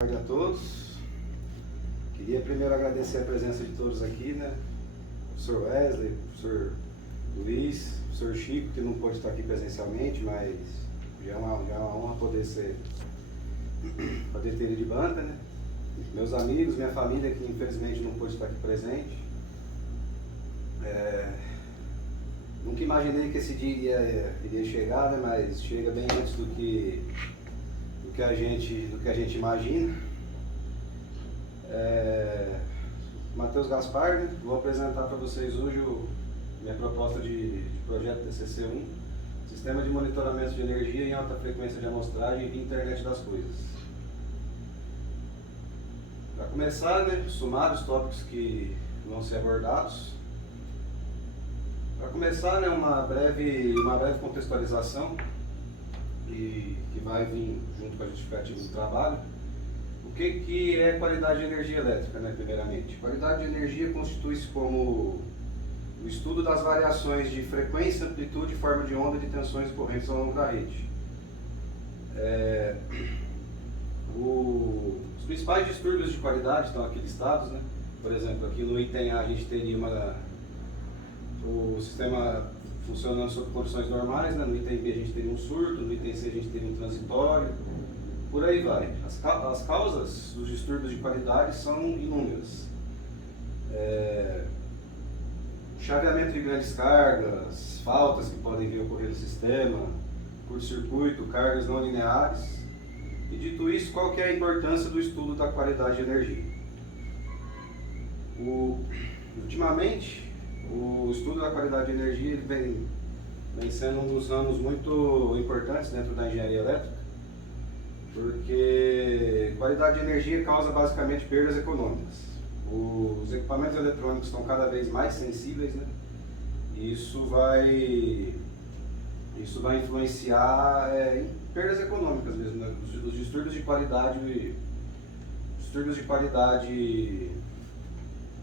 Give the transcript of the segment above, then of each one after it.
Boa tarde a todos. Queria primeiro agradecer a presença de todos aqui, né? O professor Wesley, o professor Luiz, o professor Chico, que não pôde estar aqui presencialmente, mas já é uma honra poder ter ele de banda, né? Meus amigos, minha família, que infelizmente não pôde estar aqui presente. Nunca imaginei que esse dia iria chegar, né? Mas chega bem antes do que a gente imagina. Matheus Gaspar, né? Vou apresentar para vocês hoje minha proposta de projeto TCC1, Sistema de Monitoramento de Energia em Alta Frequência de Amostragem e Internet das Coisas. Para começar, né, sumar os tópicos que vão ser abordados. Para começar, né, uma breve contextualização que vai vir junto com a justificativa do trabalho. O que é qualidade de energia elétrica, né, primeiramente? Qualidade de energia constitui-se como o estudo das variações de frequência, amplitude, forma de onda de tensões e correntes ao longo da rede. Os principais distúrbios de qualidade estão aqui listados, né? Por exemplo, aqui no item A a gente teria o sistema funcionando sob condições normais, né? No item B a gente teria um surto, no item C a gente teria um transitório, por aí vai. As causas dos distúrbios de qualidade são inúmeras. Chaveamento de grandes cargas, faltas que podem vir a ocorrer no sistema, curto-circuito, cargas não lineares. E dito isso, qual que é a importância do estudo da qualidade de energia? Ultimamente, o estudo da qualidade de energia vem sendo um dos ramos muito importantes dentro da engenharia elétrica, porque qualidade de energia causa basicamente perdas econômicas. Os equipamentos eletrônicos estão cada vez mais sensíveis, né? E isso vai influenciar em perdas econômicas mesmo, né? Os distúrbios de qualidade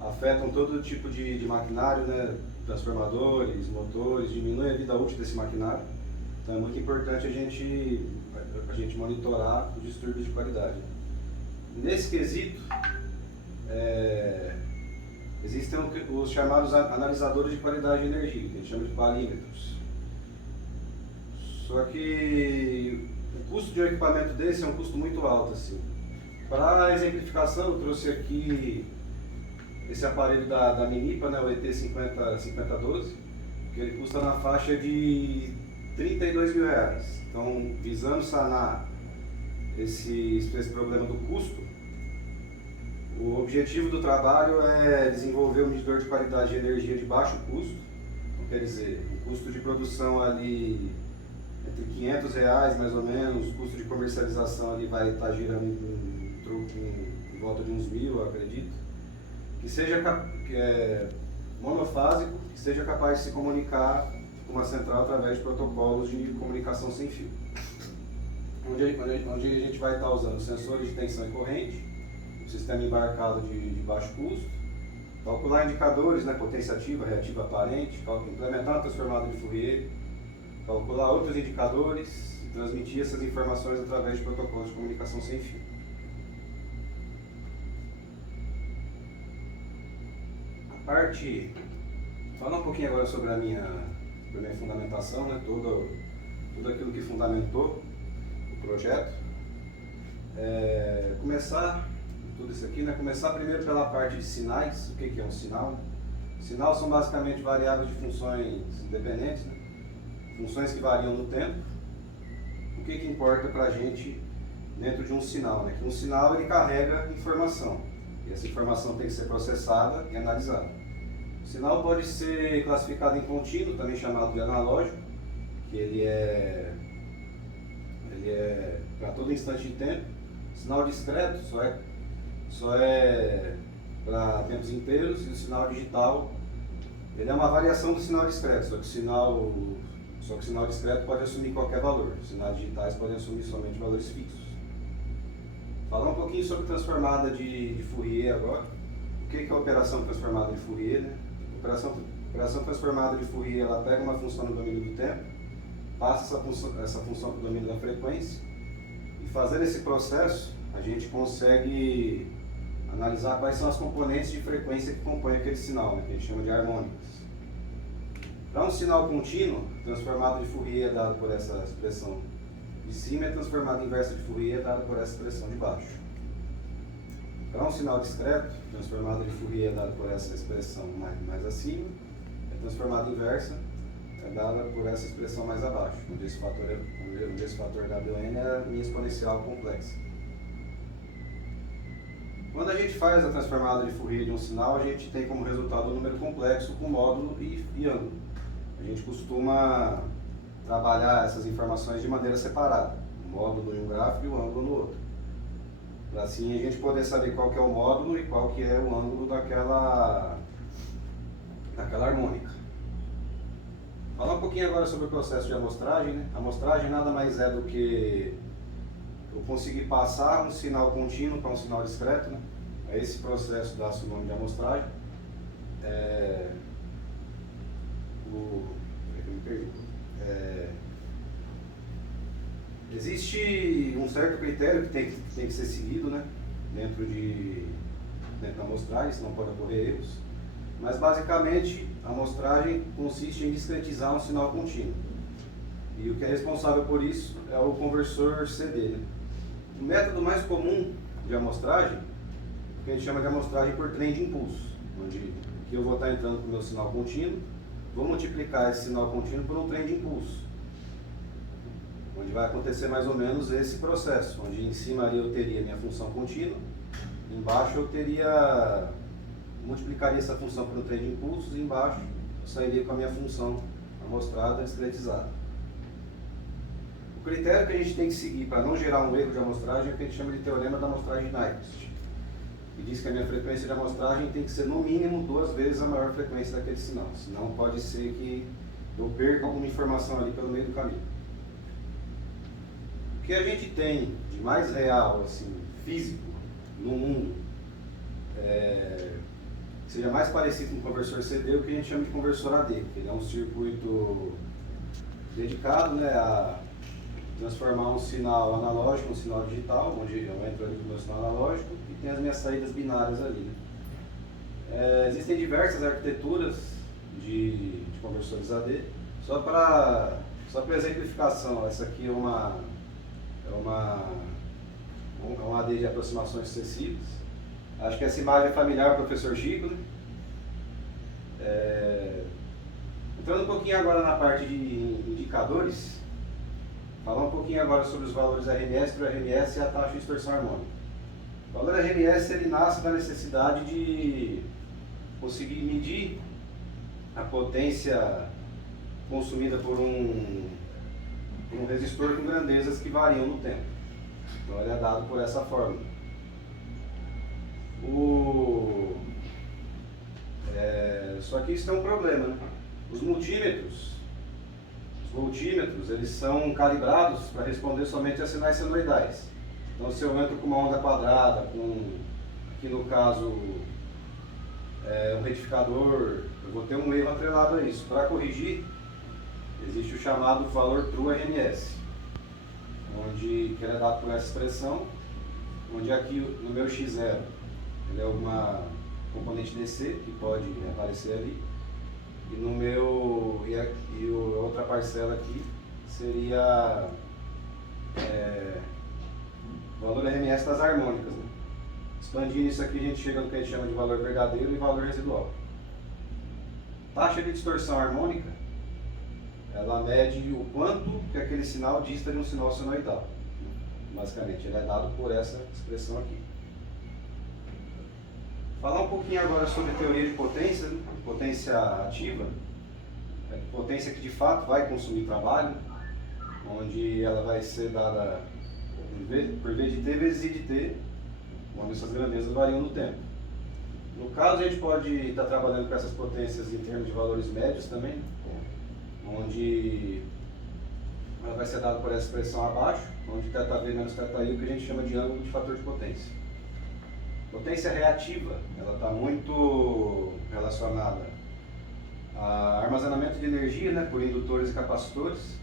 afetam todo tipo de maquinário, né? Transformadores, motores, diminui a vida útil desse maquinário. Então é muito importante a gente monitorar os distúrbios de qualidade. Nesse quesito, existem os chamados analisadores de qualidade de energia, que a gente chama de qualímetros. Só que o custo de um equipamento desse é um custo muito alto, assim. Para a exemplificação, eu trouxe aqui esse aparelho da Minipa, né, o ET5012, que ele custa na faixa de R$32 mil. Então, visando sanar esse problema do custo, o objetivo do trabalho é desenvolver um medidor de qualidade de energia de baixo custo, quer dizer, o custo de produção ali entre R$500 mais ou menos, o custo de comercialização ali vai estar girando em volta de uns 1.000, eu acredito, que seja monofásico, que seja capaz de se comunicar com uma central através de protocolos de comunicação sem fio, onde a gente vai estar usando sensores de tensão e corrente, um sistema embarcado de baixo custo, calcular indicadores, né, potência ativa, reativa aparente, implementar uma transformada de Fourier, calcular outros indicadores e transmitir essas informações através de protocolos de comunicação sem fio. Falar um pouquinho agora sobre a minha fundamentação, né, tudo aquilo que fundamentou o projeto. Começar tudo isso aqui, né, começar primeiro pela parte de sinais. O que é um sinal? Sinal são basicamente variáveis de funções independentes, né, funções que variam no tempo. O que importa para a gente dentro de um sinal, né? Que um sinal ele carrega informação e essa informação tem que ser processada e analisada. O sinal pode ser classificado em contínuo, também chamado de analógico, que ele é para todo instante de tempo. Sinal discreto só é para tempos inteiros, e o sinal digital ele é uma variação do sinal discreto, só que o sinal discreto pode assumir qualquer valor. Os sinais digitais podem assumir somente valores fixos. Falar um pouquinho sobre transformada de Fourier agora. O que é a operação transformada de Fourier, né? A operação transformada de Fourier, ela pega uma função no domínio do tempo, passa essa função para o domínio da frequência, e fazendo esse processo, a gente consegue analisar quais são as componentes de frequência que compõem aquele sinal, né, que a gente chama de harmônicas. Para um sinal contínuo, transformado de Fourier é dado por essa expressão de cima, é transformado inversa de Fourier é dado por essa expressão de baixo. Para um sinal discreto, transformado de Fourier é dado por essa expressão mais acima, é transformada inversa é dada por essa expressão mais abaixo, onde esse fator WN é a minha exponencial complexa. Quando a gente faz a transformada de Fourier de um sinal, a gente tem como resultado um número complexo com módulo e ângulo. A gente costuma trabalhar essas informações de maneira separada, o módulo em um gráfico e o ângulo no outro. Para assim a gente poder saber qual que é o módulo e qual que é o ângulo daquela harmônica. Falar um pouquinho agora sobre o processo de amostragem, né? A amostragem nada mais é do que eu conseguir passar um sinal contínuo para um sinal discreto, né? Esse processo dá-se o nome de amostragem. Existe um certo critério que tem que ser seguido, né? dentro da amostragem, senão pode ocorrer erros. Mas basicamente a amostragem consiste em discretizar um sinal contínuo. E o que é responsável por isso é o conversor CD. Né? O método mais comum de amostragem, que a gente chama de amostragem por trem de impulso, onde aqui eu vou estar entrando com o meu sinal contínuo, vou multiplicar esse sinal contínuo por um trem de impulso, onde vai acontecer mais ou menos esse processo, onde em cima ali eu teria minha função contínua, embaixo eu multiplicaria essa função por um trem de impulsos, e embaixo eu sairia com a minha função amostrada discretizada. O critério que a gente tem que seguir para não gerar um erro de amostragem é o que a gente chama de teorema da amostragem de Nyquist, que diz que a minha frequência de amostragem tem que ser no mínimo 2 vezes a maior frequência daquele sinal, senão pode ser que eu perca alguma informação ali pelo meio do caminho. O que a gente tem de mais real, assim, físico, no mundo, que seja mais parecido com o conversor CD, é o que a gente chama de conversor AD, que ele é um circuito dedicado, né, a transformar um sinal analógico em um sinal digital, onde eu entro ali com o meu sinal analógico e tem as minhas saídas binárias ali. Né? Existem diversas arquiteturas de conversores AD. Só para exemplificação, essa aqui é um AD de aproximações sucessivas. Acho que essa imagem é familiar ao professor Chico. Né? Entrando um pouquinho agora na parte de indicadores, falar um pouquinho agora sobre os valores RMS, para o RMS e a taxa de distorção harmônica. O valor RMS ele nasce da necessidade de conseguir medir a potência consumida por um resistor com grandezas que variam no tempo. Então ele é dado por essa fórmula. Só que isso tem um problema, né? Os voltímetros, eles são calibrados para responder somente a sinais senoidais. Então, se eu entro com uma onda quadrada, aqui no caso, um retificador, eu vou ter um erro atrelado a isso. Para corrigir, existe o chamado valor true RMS, que ele é dado por essa expressão, onde aqui no meu x0 ele é uma componente DC, que pode aparecer ali, e a outra parcela aqui seria o valor RMS das harmônicas. Né? Expandindo isso aqui, a gente chega no que a gente chama de valor verdadeiro e valor residual. Taxa de distorção harmônica, ela mede o quanto que aquele sinal dista de um sinal senoidal. Basicamente, ele é dado por essa expressão aqui. Falar um pouquinho agora sobre teoria de potência, né? Potência ativa, potência que de fato vai consumir trabalho, onde ela vai ser dada por V de T vezes I de T, onde essas grandezas variam no tempo. No caso, a gente pode estar trabalhando com essas potências em termos de valores médios também, onde ela vai ser dada por essa expressão abaixo, onde θV menos θI, o que a gente chama de ângulo de fator de potência. Potência reativa, ela está muito relacionada a armazenamento de energia, né, por indutores e capacitores.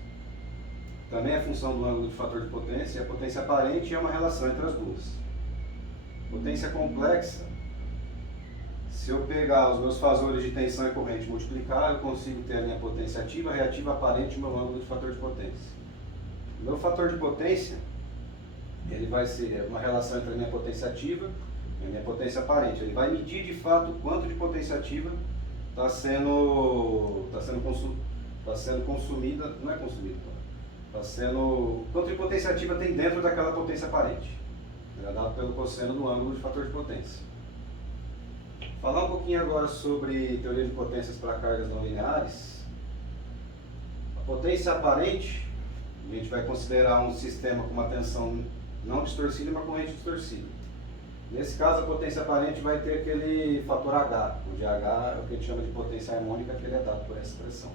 Também é função do ângulo de fator de potência, e a potência aparente é uma relação entre as duas. Potência complexa, se eu pegar os meus fasores de tensão e corrente e multiplicar, eu consigo ter a minha potência ativa, reativa, aparente e o meu ângulo de fator de potência. O meu fator de potência, ele vai ser uma relação entre a minha potência ativa e a minha potência aparente. Ele vai medir de fato quanto de potência ativa está sendo consumida, não é consumida, quanto de potência ativa tem dentro daquela potência aparente. É dado pelo cosseno do ângulo de fator de potência. Falar um pouquinho agora sobre teoria de potências para cargas não lineares. A potência aparente, a gente vai considerar um sistema com uma tensão não distorcida e uma corrente distorcida. Nesse caso, a potência aparente vai ter aquele fator H, onde H é o que a gente chama de potência harmônica, que ele é dado por essa expressão.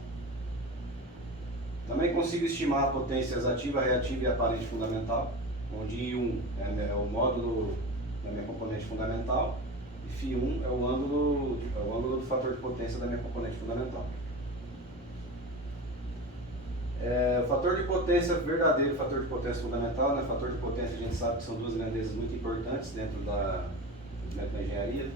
Também consigo estimar potências ativa, reativa e aparente fundamental, onde I1 é o módulo da minha componente fundamental e Φ1 é o ângulo do fator de potência da minha componente fundamental. O fator de potência verdadeiro, fator de potência fundamental, né? Fator de potência a gente sabe que são duas grandezas muito importantes dentro da engenharia.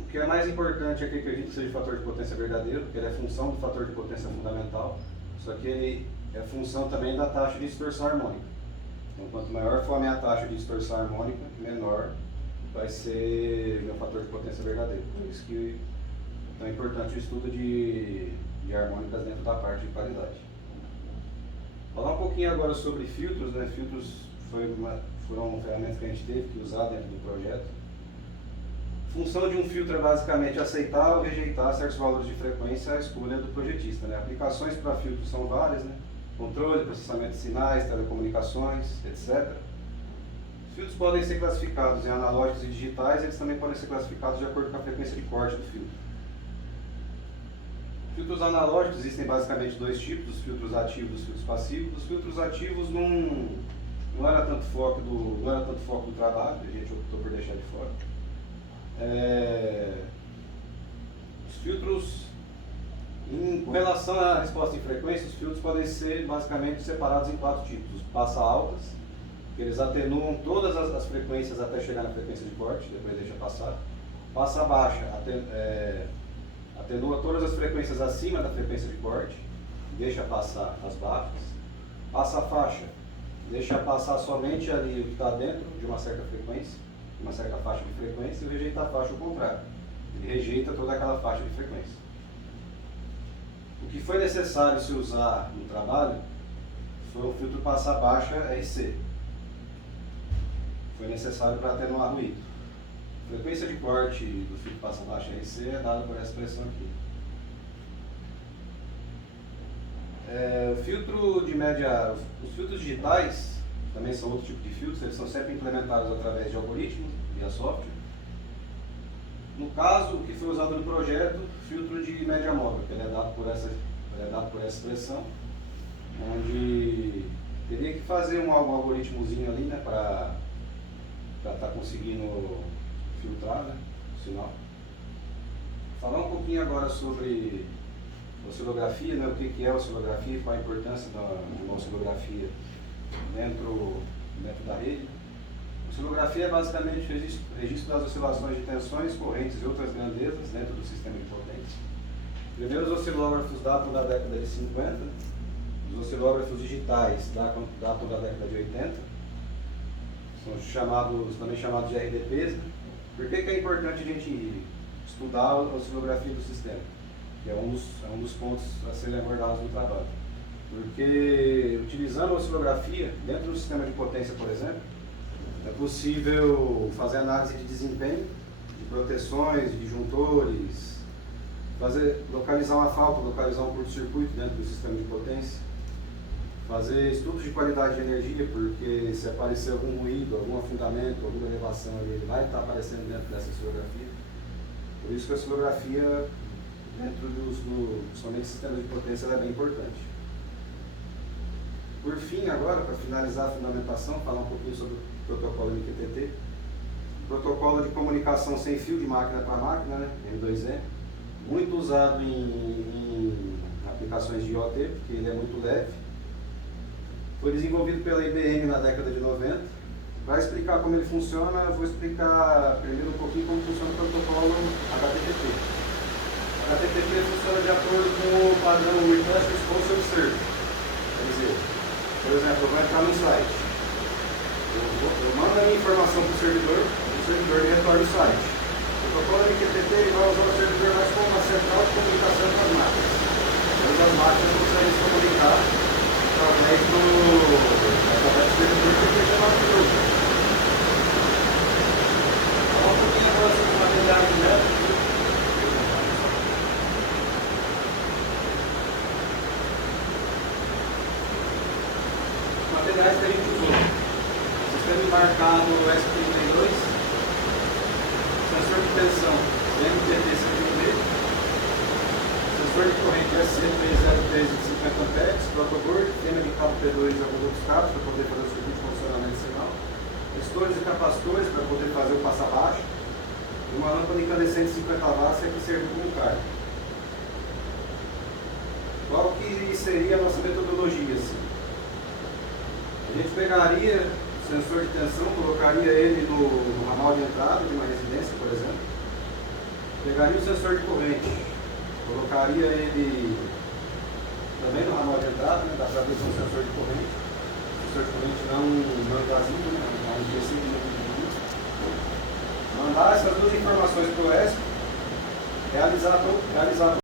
O que é mais importante é que eu acredito que seja o fator de potência verdadeiro, porque ele é função do fator de potência fundamental, só que ele é função também da taxa de distorção harmônica. Então, quanto maior for a minha taxa de distorção harmônica, menor vai ser meu fator de potência verdadeiro. Por isso que é tão importante o estudo de harmônicas dentro da parte de qualidade. Falar um pouquinho agora sobre filtros, né? Filtros foram ferramentas que a gente teve que usar dentro do projeto. A função de um filtro é basicamente aceitar ou rejeitar certos valores de frequência à escolha do projetista, né? Aplicações para filtros são várias, né? Controle, processamento de sinais, telecomunicações, etc. Os filtros podem ser classificados em analógicos e digitais, eles também podem ser classificados de acordo com a frequência de corte do filtro. Filtros analógicos existem basicamente dois tipos, os filtros ativos e os filtros passivos. Os filtros ativos não era tanto foco do trabalho, a gente optou por deixar de fora. Os filtros, com relação à resposta em frequência, os filtros podem ser basicamente separados em quatro tipos. Os passa altas, que eles atenuam todas as frequências até chegar na frequência de corte, depois deixa passar. Passa baixa, atenua todas as frequências acima da frequência de corte, deixa passar as baixas. Passa faixa, deixa passar somente ali o que está dentro de uma certa frequência, uma certa faixa de frequência, e o rejeita a faixa ao contrário. Ele rejeita toda aquela faixa de frequência. O que foi necessário se usar no trabalho foi o filtro passa baixa RC. Foi necessário para atenuar ruído. A frequência de corte do filtro passa baixa RC é dada por essa expressão aqui. Os filtros digitais também são outro tipo de filtros, eles são sempre implementados através de algoritmos, via software. No caso, o que foi usado no projeto, filtro de média móvel, que ele é dado por essa expressão, onde teria que fazer um algoritmozinho ali, né, para estar conseguindo filtrar, né, o sinal. Falar um pouquinho agora sobre oscilografia, né, o que é oscilografia, qual a importância de uma oscilografia dentro da rede. Oscilografia é basicamente o registro das oscilações de tensões, correntes e outras grandezas dentro do sistema de potência. Primeiro, os oscilógrafos datam da década de 50, os oscilógrafos digitais datam da década de 80, são também chamados de RDPs. Né? Por que é importante a gente estudar a oscilografia do sistema? Que é um dos pontos a serem abordados no trabalho. Porque utilizando a oscilografia dentro do sistema de potência, por exemplo, é possível fazer análise de desempenho, de proteções, de disjuntores, localizar uma falta, localizar um curto-circuito dentro do sistema de potência, fazer estudos de qualidade de energia, porque se aparecer algum ruído, algum afundamento, alguma elevação ali, ele vai estar aparecendo dentro dessa oscilografia. Por isso que a oscilografia, somente sistema de potência, ela é bem importante. Por fim, agora, para finalizar a fundamentação, falar um pouquinho sobre o protocolo MQTT. Protocolo de comunicação sem fio de máquina para máquina, né? M2M. Muito usado em aplicações de IoT, porque ele é muito leve. Foi desenvolvido pela IBM na década de 90. Para explicar como ele funciona, eu vou explicar primeiro um pouquinho como funciona o protocolo HTTP. O HTTP funciona de acordo com o padrão Request Response Observed. Quer dizer, por exemplo, eu vou entrar no site. Eu mando a minha informação para o servidor me retorna o site. O protocolo HTTP vai usar o servidor mais como uma central de comunicação com as máquinas. As máquinas conseguem se comunicar através do servidor que é chamado de jogo. Fala um pouquinho agora sobre os materiais direto. Os materiais que a gente usou. Sistema embarcado S32, sensor de tensão MTT-100V, sensor de corrente SC303 de 50 amperes, protoboard, fenda de cabo P2 e alguns outros cabos para poder fazer o circuito de funcionamento sinal, restores e capacitores para poder fazer o passa-baixo, e uma lâmpada incandescente de 50 watts que serve como carga. Qual que seria a nossa metodologia? Assim? A gente pegaria o sensor de tensão, colocaria ele no ramal de entrada de uma residência, por exemplo, pegaria o sensor de corrente, colocaria ele também no ramal de entrada, né? Dá para ver um sensor de corrente. O sensor de corrente não invasivo, né? Não específico. Mandar essas duas informações para o ESP, realizar